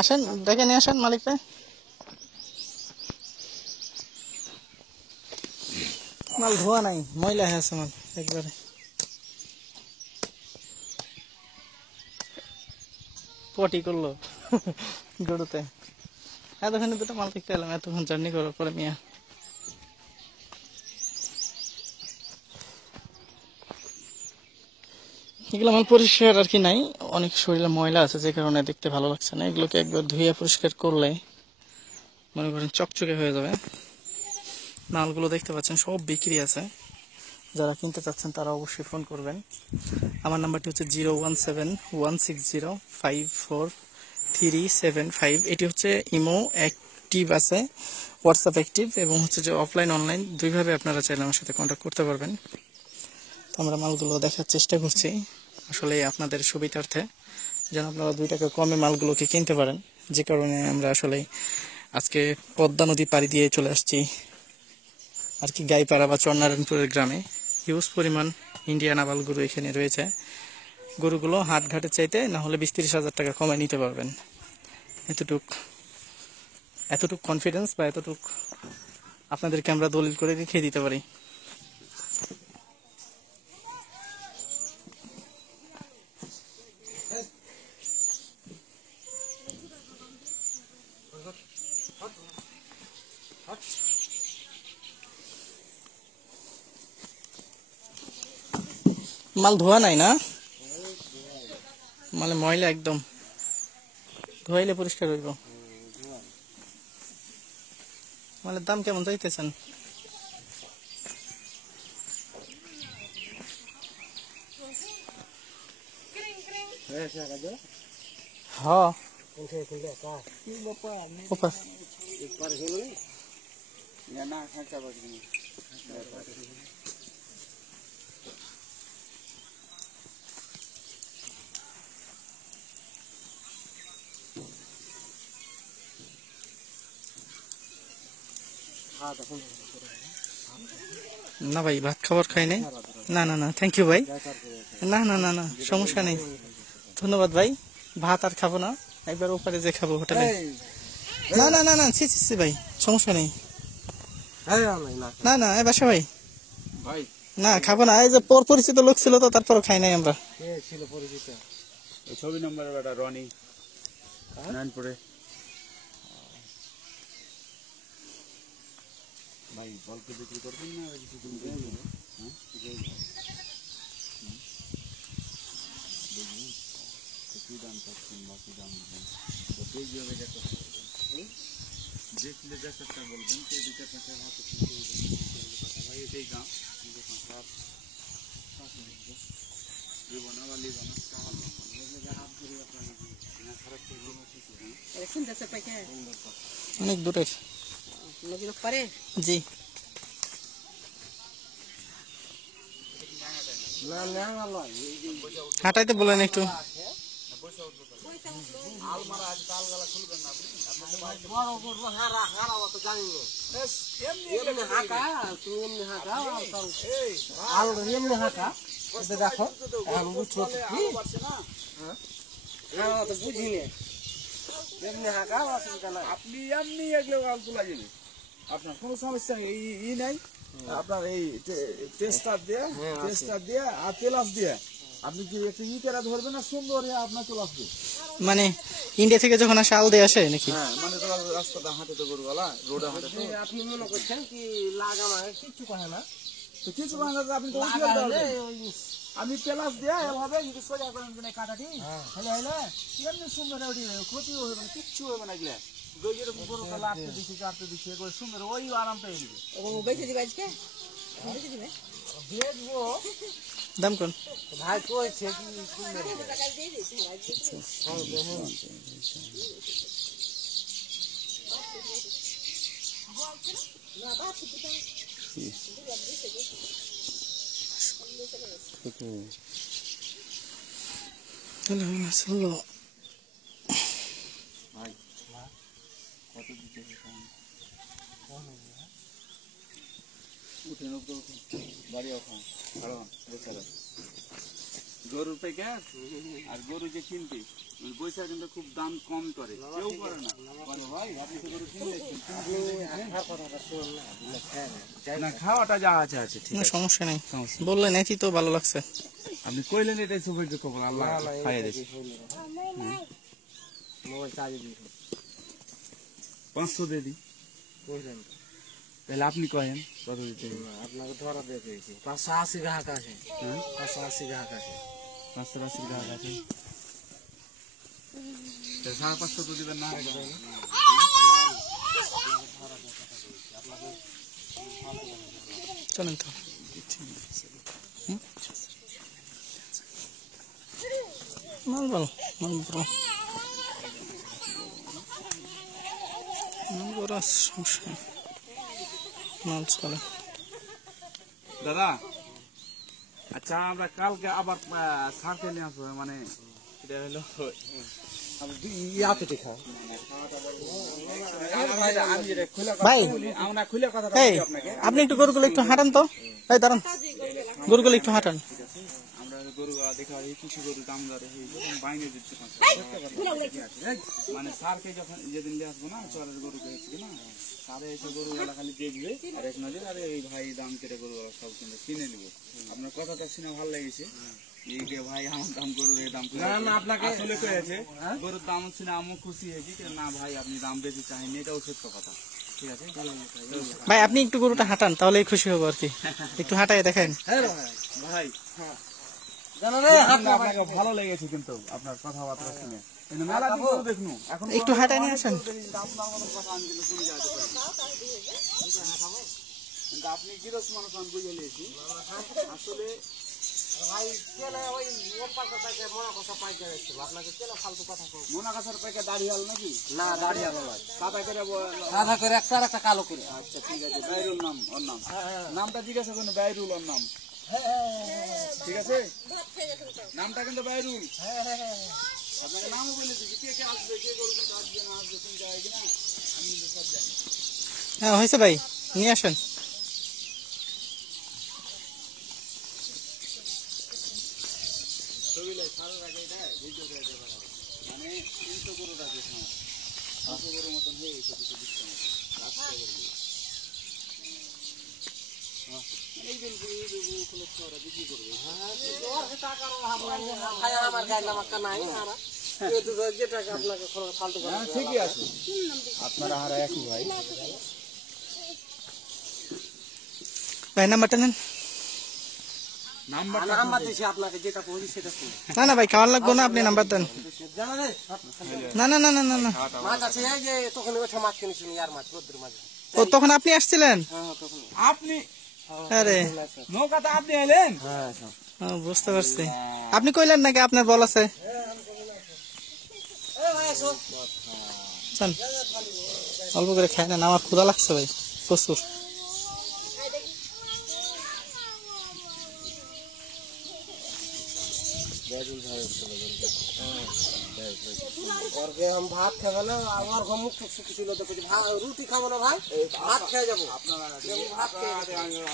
আসেন, ডেকে নিয়ে আসেন মালিকরে। মাল ধোয়া নাই, ময়লা হয়ে আছে মাল একবারে। পটি করলো গরুতে। এতখানি দুটো মাল দেখতে এলাম, এতক্ষণ জার্নি করার পরে মিয়া। এগুলো মাল পরিষ্কার আর কি নাই, অনেক শরীরে ময়লা আছে যে কারণে দেখতে ভালো লাগছে না। এগুলোকে একবার ধুয়ে পরিষ্কার করলে মনে করেন চকচকে হয়ে যাবে। মালগুলো দেখতে পাচ্ছেন সব বিক্রি আছে, যারা কিনতে চাচ্ছেন তারা অবশ্যই ফোন করবেন। আমার নাম্বারটি হচ্ছে 017-160-54375। এটি হচ্ছে ইমো অ্যাক্টিভ আছে, হোয়াটসঅ্যাপ অ্যাক্টিভ, এবং হচ্ছে যে অফলাইন অনলাইন দুইভাবে আপনারা চাইলে আমার সাথে কন্ট্যাক্ট করতে পারবেন। আমরা মালগুলো দেখার চেষ্টা করছি আসলে আপনাদের সুবিধার্থে, যেন আপনারা 2 টাকা কমে মালগুলোকে কিনতে পারেন। যে কারণে আমরা আসলে আজকে পদ্মা নদী পাড়ি দিয়ে চলে আসছি আর কি গাইপাড়া বা চরনারায়ণপুরের গ্রামে। হিউজ পরিমাণ ইন্ডিয়ান আবাল গরু এখানে রয়েছে। গরুগুলো হাট ঘাটের চাইতে না হলে 20-30 হাজার টাকা কমায় নিতে পারবেন। এতটুক কনফিডেন্স বা এতটুক আপনাদেরকে আমরা দলিল করে রেখে দিতে পারি। মাল ধোয়া নাই না, মানে ময়লা একদম, ধোয়াইলে পরিষ্কার হইব। মালের দাম কেমন চাইতেছেন? হ্যাঁ না ভাই, ভাত খাবার খাই নাই। না না না, থ্যাংক ইউ ভাই। না না না না, সমস্যা নেই, ধন্যবাদ ভাই। ভাত আর খাবো না, একবার ওপারে যে খাবো হোটেলে। না না না না, ছি ছি ছি ভাই, সমস্যা নেই। না না, এ বাসা ভাই না, খাবো না। এই যে পরিচিত লোক ছিল তো, তারপরও খাই নাই আমরা। ছবি নম্বরের বেটা রনি নারায়ণপুরে। ভাই বলকে বিক্রি করবেন না কি দাম চাচ্ছেন বা কি দাম দেখলে দেখাটা বলবেন, কে দুটা টাকা হাতে ভাই এটাই দাম অনেক দূরের জি। হাঁটাইতে বলেন একটু। আপনি এমনি এগুলো আল তোলা যাবে, আপনার কোনো সমস্যা ই নাই। আপনার এই টেস্টার দিয়ে আর তেলাস দিয়ে আপনি কি একটু ই করে ধরবেন না, সুন্দর আপনার চলে আসবে। মানে ইন্ডিয়া থেকে যখন আসে আল দিয়ে আসে নাকি? হ্যাঁ, মানে তোমার রাস্তাটা হাঁটে গরুওয়ালা রোডে হাঁটে তো। আপনি মনে করছেন কি লাগামা কিছু কহে না, তো কিছু বাংলা আপনি তো আমি তেলাস দিয়ে এভাবে যদি সোজা করেন কাটাটি হেলে হেলে এমনি সুন্দর ক্ষতিও হবে না, কিচ্ছু হবে না। এগুলা গইয়ের গরু তো লাটতে দিচ্ছি চাটতে দিচ্ছি করে সুন্দর, ওই আরাম পেয়ে নেবে। বেঁচে দিবে আজকে, বেঁচে দিবে দেখবো দাম কোন ভাই কইছে কি সুন্দর উঠে বাড়ি ওখান কারণ গরুর প্যাকেট আর গরু যে কিনতে পয়সা কিন্তু খুব দাম কম করে, কেউ করে না। বলো ভাই, আপনি তো গরু কিনলেন না, খাওয়াটা যা আছে আছে ঠিক না আছে, সমস্যা নেই, সমস্যা বললেন এটি তো ভালো লাগছে। আপনি কইলেন এটাই সৌভাগ্য খবর, আল্লাহ খাইয়ে দিয়েছে। মোবাইল চার্জে দিই 500 দিয়ে দিই, তাহলে আপনি কহেন কত দিতে হবে? আপনাকে ধরা দিয়ে পেয়েছি 580 গ্রাহক আছে, 580 গ্রাহক আছে। 580 টাকা আছে, 550 তো দিবেন না? চলেন তো। মাল ভালো, মাল বড়, মাল বড় আছে, সমস্যা নেই, মাল চলে। দাদা আচ্ছা, আমরা কালকে আবার সারতে নিয়ে আসবো, মানে এটা হলো ইয়াতে দেখা ভাই আমরা খুলে কথা এই আপনি একটু গরুগুলো একটু হাঁটান তো, এই দাঁড়ান, গরুগুলো একটু হাঁটান। আমরা গরু দেখা কিছু গরু দাম দরে বাইনে দিচ্ছে, মানে সারকে যখন যেদিন নিয়ে আসবো না, চরের গরু পেয়েছি না, সারে এসে গরুগুলা খালি দেখবে আর এক নজর, আরে এই ভাই দাম কেটে গরুগুলা সব কিন্তু কিনে নিবো। আপনার কথাটা শুনে ভালো লেগেছে, এই যে ভাই আমার দাম গরু এই দাম আপনাকে আসলে কয়েছে গরুর দাম শুনে আমি খুশি হয়েছি, না ভাই আপনি দাম বেশি চাইনি, এটাও সত্য কথা। ঠিক আছে ভাই আপনি একটু গরুটা হাঁটান, তাহলেই খুশি হবো আর কি, একটু হাঁটাই দেখেন। ভাই, আপনাকে ভালো লেগেছে কিন্তু আপনার কথাবার্তা শুনে, মেলা দিন গরু দেখনু, এখন একটু হাঁটাই নিয়ে আসেন। আপনার মতো কথা আমি কিন্তু শুনে যাইতে পারি, কিন্তু আপনি কিরকম মানুষ আমি বুঝে নিয়েছি আসলে। ভাই কেলে ওই ওপার কথা কে মনে কথা পাইকার ছিল, আপনাকে কেলে ফালতু কথা কই? মোনা কাছার পাইকা দাড়ি হল নাকি? না দাঁড়িয়ে আলো নয়, সাদা করে সাদা করে একটা কালো করে। আচ্ছা ঠিক আছে, বাইরুল নাম, ওর নাম, নামটা জিজ্ঞাসা করুন, বাইরুল ওর নাম, ঠিক আছে নামটা কিন্তু বাইরুল। আপনাকে নামও বলে দিচ্ছি, কে কে আসবে, কে গরু কিন্তু আসবে না আসবে কোন জায়গায় কিনা আমি কিন্তু সব জানি। হ্যাঁ হয়েছে ভাই, নিয়ে আসেন। মানে 300 গরু রাখবে, 500 গরুর মতন হয়ে গেছে, কিছু দিচ্ছে না, রাস্তা করবে এই দিন উপলক্ষে ওরা বিক্রি করবে। ভাই আমার গাইলাম একটা নাই আর এই তো যে টাকা আপনাকে ফালতু কথা। ঠিকই আছে, আপনারা হারা একই ভাই। ভাই নাম্বারটা নেন। নাম্বার নাম্বার দিছি আপনাকে, যেটা বলি সেটা শুনুন। না না ভাই খাওয়ার লাগবো না, আপনি নাম্বার দেন। জানা রে না না না না না না, মাছ আছে এই যে তখন ওঠা মাছ কিনেছি আর মাছ রোদ্রের মাঝে। ও তখন আপনি আসছিলেন? হ্যাঁ তখন আপনি আরে নৌকাতে আপনি এলেন? হ্যাঁ ও, বুঝতে পারছি, আপনি কইলেন নাকি আপনার বল আছে? চল অল্প করে খাই নেন, আমার ক্ষুধা লাগছে ভাই প্রচুর। हम भात खाबो ना, আমার ঘর মুখ শুকি ছিল তো কিছু রুটি খাবো না ভাই, ভাত খেয়ে যাবো। আপনারা ভাত খেয়ে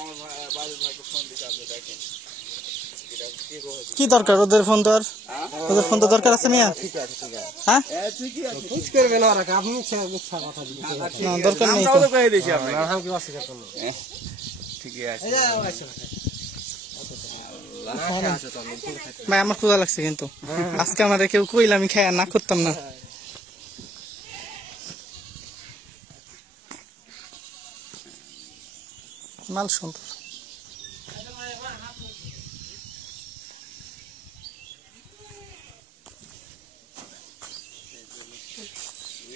আমার বাড়ির ভাইকে ফোন দিতে আসবে, দেখেন কি দরকার ওদের ফোন, তো আর ওদের ফোন তো দরকার আছে মিয়া? ঠিক আছে ঠিক আছে, হ্যাঁ ঠিকই আছে, কুছ করবে না রাখা, আপনি মিথ্যা কথা দিচ্ছেন। না দরকার নেই তো। আমরাও তো কয়ে দিয়েছি আপনাকে। না কি অস্বীকার করলো? ঠিকই আছে, এই যে আচ্ছা আচ্ছা তো আমি ভাই আমার ক্ষুধা লাগছে কিন্তু, আজকে আমার কেউ কইলে আমি খাই না করতাম না। মাল সুন্দর,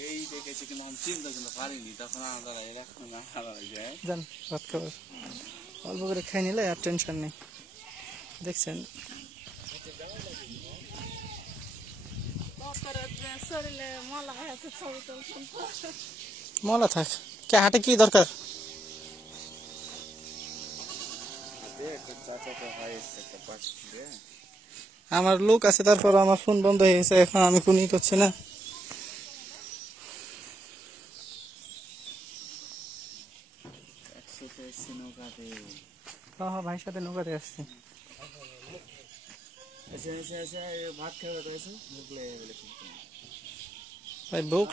এই দেখেছি কিন্তু আমি চিন্তা কিন্তু পারিনি, তখন আমরা এরকম না যায়। যান ভাত খাবার অল্প করে খাই নিলে আর টেনশন নেই। দেখছেন মলা থাক, কে হাটে কি দরকার? আমার লোক আছে, তারপর আমার ফোন বন্ধ হয়ে গেছে, এখন আমি ফোনই করছি না। হ্যাঁ হ্যাঁ ভাইয়ের সাথে নৌকাতে আসছি। এসে ভাত খেয়ে এসে ঢুকলে ভাই ভোক